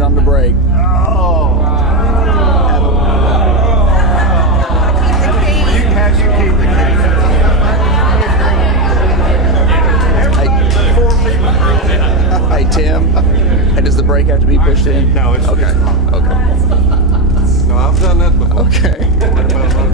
it on the brake. Hey Tim, and does the brake have to be pushed in? No, it's okay. It's not. Okay. No, I've done that before. Okay.